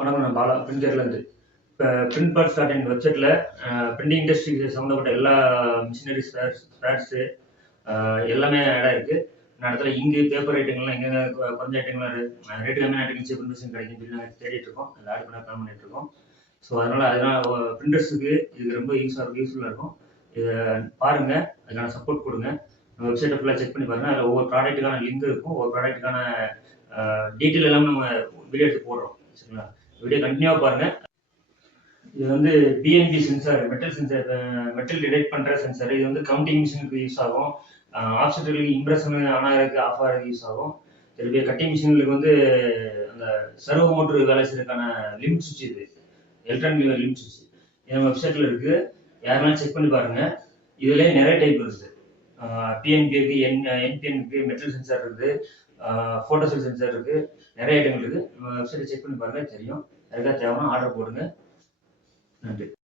வணக்கம். நான் பாலா பிரிண்டர்லேருந்து. இப்போ பிரிண்ட் பார்ட்ஸ் டாட் இன் வெப்சைட்டில் பிரிண்டிங் இண்டஸ்ட்ரிக்கு சம்மந்தப்பட்ட எல்லா மிஷினரி ஸ்பேர்ஸு எல்லாமே ஆடாக இருக்குது. நான் இடத்துல இங்கு பேப்பர் ஐட்டங்கள்லாம் எங்கெங்க குறைஞ்ச ஐட்டங்கள்லாம் ரேட்டு கம்மியான ஐட்டங்கள் சீப் மிஷின் கிடைக்கும் சொல்லி நாங்கள் தேடிட்டு இருக்கோம். அதை ஆட் பண்ண பிளான் பண்ணிட்டு இருக்கோம். ஸோ அதனால் பிரிண்டர்ஸுக்கு இது ரொம்ப யூஸ்ஃபுல்லாக இருக்கும். இதை பாருங்கள், அதுக்கான சப்போர்ட் கொடுங்க. நம்ம வெப்சைட்டை ஃபுல்லாக செக் பண்ணி பாருங்கள். அதில் ஒவ்வொரு ப்ராடக்ட்டுக்கான லிங்க் இருக்கும், ஒவ்வொரு ப்ராடக்ட்டுக்கான டீட்டெயில் எல்லாமே நம்ம வீடியோ எடுத்து போடுறோம். சரிங்களா? வீடியோ கண்டினியூவாக பாருங்கள். இது வந்து பிஎன்பி சென்சார், மெட்டல் டிடெக்ட் பண்ணுற சென்சார். இது வந்து கவுண்டிங் மிஷினுக்கு யூஸ் ஆகும். ஆப்செட்டுகளுக்கு இம்ப்ரெஷன் ஆன் ஆகிறதுக்கு ஆஃப் ஆகிறதுக்கு யூஸ் ஆகும். திருப்பி கட்டிங் மிஷின்களுக்கு வந்து அந்த சர்வோ மோட்டர் வேலை செய்யறதுக்கான லிமிட் சுவிட்ச். இது எலக்ட்ரானிக் லிமிட் சுவிட்ச். என் வெப்சைட்டில் இருக்குது, யாருனாலும் செக் பண்ணி பாருங்கள். இதுலேயே நிறைய டைப் இருக்குது. பிஎன்பி இருக்குது, என்பிஎனுக்கு மெட்டல் சென்சார் இருக்குது, ஃபோட்டோ செல் சென்சார் இருக்குது, நிறைய ஐட்டங்கள் இருக்குது. நம்ம வெப்சைட்டை செக் பண்ணி பாருங்கள், தெரியும். யாருக்காவது தேவைன்னா ஆர்டர் போடுங்க. நன்றி.